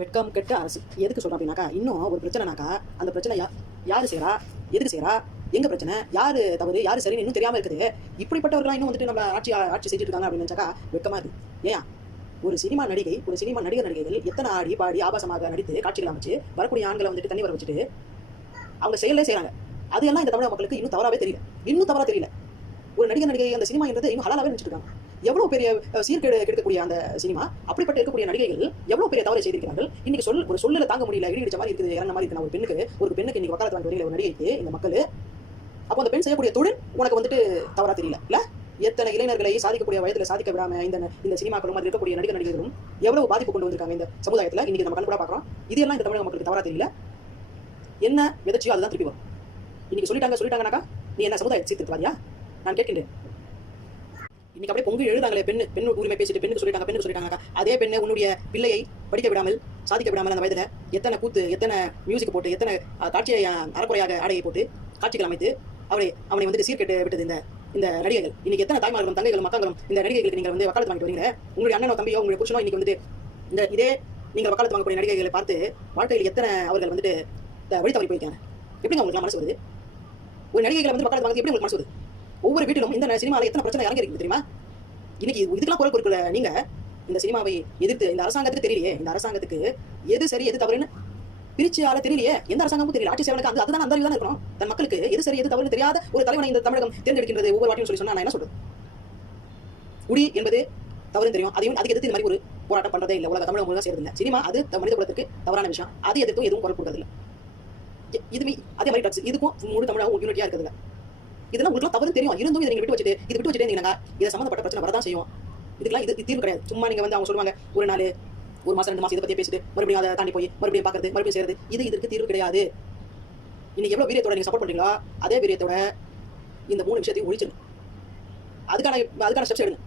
வெட்கம் கெட்ட அரசு எதுக்கு சொல்கிறோம் அப்படின்னாக்கா, இன்னும் ஒரு பிரச்சனைனாக்கா அந்த பிரச்சனை யார் செய்கிறா, எதுக்கு செய்கிறா, எங்க பிரச்சனை, யார் தவறு யார் சரின்னு இன்னும் தெரியாமல் இருக்குது. இப்படிப்பட்டவர்களாம் இன்னும் வந்துட்டு நம்ம ஆட்சி செஞ்சுட்டு இருக்காங்க அப்படின்னு நினச்சாக்கா வெட்கமா இருக்குது. ஏன் ஒரு சினிமா நடிகை, ஒரு சினிமா நடிகர்கள் எத்தனை ஆடி பாடி ஆபாசமாக நடித்து காட்சிகள் அமைச்சு வரக்கூடிய ஆண்களை வந்துட்டு தண்ணி வர வச்சுட்டு அவங்க செயலே செய்கிறாங்க. அது எல்லாம் இந்த தமிழக மக்களுக்கு இன்னும் தவறாவே தெரியல, இன்னும் தவறாக தெரியல. ஒரு நடிகை அந்த சினிமா என்றது இன்னும் ஹலாலாவே நினைச்சிட்டு இருக்காங்க. எவ்வளவு பெரிய சீர்கேடு கெடுக்கக்கூடிய அந்த சினிமா, அப்படிப்பட்ட இருக்கக்கூடிய நடிகைகள் எவ்வளவு பெரிய தவறை செய்திருக்கிறார்கள். இன்னைக்கு ஒரு சொல்ல தாங்க முடியல, இடிச்ச மாதிரி இருக்குது, இறந்த மாதிரி இருக்கு. ஒரு பெண்ணுக்கு இன்னைக்கு வக்காலத்து வாங்கி வரீங்க ஒரு நடிகைக்கு இந்த மக்கள். அப்போ அந்த பெண் செய்யக்கூடிய தொழில் உனக்கு வந்துட்டு தவறா தெரியல இல்ல? எத்தனை இளைஞர்களை சாதிக்கக்கூடிய வயதில் சாதிக்க விடாம இந்த சினிமாக்களும் அது இருக்கக்கூடிய நடிகர்களும் எவ்வளவு பாதிப்பு கொண்டு வந்திருக்காங்க இந்த சமுதாயத்தில். இன்னைக்கு நம்ம கண்கூட பார்க்குறோம். இதெல்லாம் இந்த தமிழக மக்களுக்கு தவறா தெரியல. என்ன விதைச்சியோ அதுதான் திருப்பி வரும். இன்னைக்கு சொல்லிட்டாங்கனாக்கா நீ என்ன சமுதாய சீர்திருத்தவாதியா நான் கேட்கின்றேன். இன்னைக்கு அப்படியே பொங்கு எழுதாங்களே, பெண் உரிமை பேசிட்டு பெண்ணுக்கு சொல்லிட்டாங்க. அதே பெண்ணை உன்னுடைய பிள்ளையை படிக்க விடாமல் சாதிக்க விடாமல் அந்த வயதில் எத்தனை கூத்து, எத்தனை மியூசிக் போட்டு, எத்தனை காட்சியை அறக்குறையாக ஆடையை போட்டு காட்சிகள் அமைத்து அவனை வந்துட்டு சீர்கெட்டு விட்டது இந்த நடிகைகள். இன்னைக்கு எத்தனை தாய்மார்களும் தங்கைகளும் மக்காங்களும் இந்த நடிகைகளுக்கு நீங்கள் வந்து வக்காலத்து வாங்கிட்டு வரீங்க. உங்களுடைய அண்ணனோ தம்பியோ உங்களுடைய புருஷனோ இன்னைக்கு வந்துட்டு இதே நீங்கள் வக்காலத்து வாங்கக்கூடிய நடிகைகளை பார்த்து வாழ்க்கையில் எத்தனை அவர்கள் வந்துட்டு வழி தவறி போயிருக்காங்க. எப்படிங்க உங்களுக்கு மனசு வருது? ஒரு நடிகைகளை வந்து வக்காலத்து வாங்கி எப்படி உங்களுக்கு மனசு வருது? ஒவ்வொரு வீட்டிலும் இந்த சினிமாவில் எத்தனை பிரச்சனை இறங்கி இருக்குது தெரியுமா? இன்னைக்கு இதுக்கெல்லாம் குரல் கொடுக்கல நீங்க. இந்த சினிமாவை எதிர்த்து இந்த அரசாங்கத்துக்கு தெரியலையே, இந்த அரசாங்கத்துக்கு எது சரி எது தவறுன்னு பிரிச்சு ஆள தெரியலையே. எந்த அரசாங்கமும் தெரியல. ஆட்சி சேவனுக்கு அதுதான் அந்த அறிவு தான் இருக்கணும். தன் மக்களுக்கு எது சரி எது தவறுன்னு தெரியாத ஒரு தலைவனை இந்த தமிழகம் தேர்ந்தெடுக்கின்றது ஒவ்வொரு வாட்டியும் சொல்லி சொன்னா நான் என்ன சொல்றது? குடி என்பது தவறுன்னு தெரியும், அதுக்கு எதிர்த்து இந்த மாதிரி ஒரு போராட்டம் பண்றதே இல்லை. உலக தமிழகம் முழுவதும் செய்யறது இல்லை. சினிமா அது மனித குலத்துக்கு தவறான விஷயம். அது எதிர்த்தும் எதுவும் குரல் கொடுக்கறது இல்லை. இதுவே அதே மாதிரி ட்ரக்ஸ், இதுக்கும் முழு தமிழகம் யூனிட்டியா இருக்குதுங்க. இதெல்லாம் உங்களுக்கு தவறு தெரியும், இருந்தும் இதை நீங்க விட்டு வச்சுட்டு இருந்தீங்கன்னா இதை சம்பந்தப்பட்ட பிரச்சனை வரதான் செய்யும். இதுக்கெல்லாம் இது தீர்வு கிடையாது. சும்மா நீங்க வந்து அவங்க சொல்லுவாங்க ஒரு நாள், ஒரு மாசம் 2 மாசம் இதை பத்தி பேசிட்டு மறுபடியும் அதை தாண்டி போய் மறுபடியும் பார்க்கறது, மறுபடியும் செய்யறது, இதற்கு தீர்வு கிடையாது. இன்னைக்கு எவ்வளவு வீரியத்தோட நீங்க சப்போர்ட் பண்றீங்களோ அதே வீரியத்தோட இந்த 3 விஷயத்தையும் ஒழிச்சிருங்க. அதுக்கான ஸ்டெப்ஸ் எடுங்க.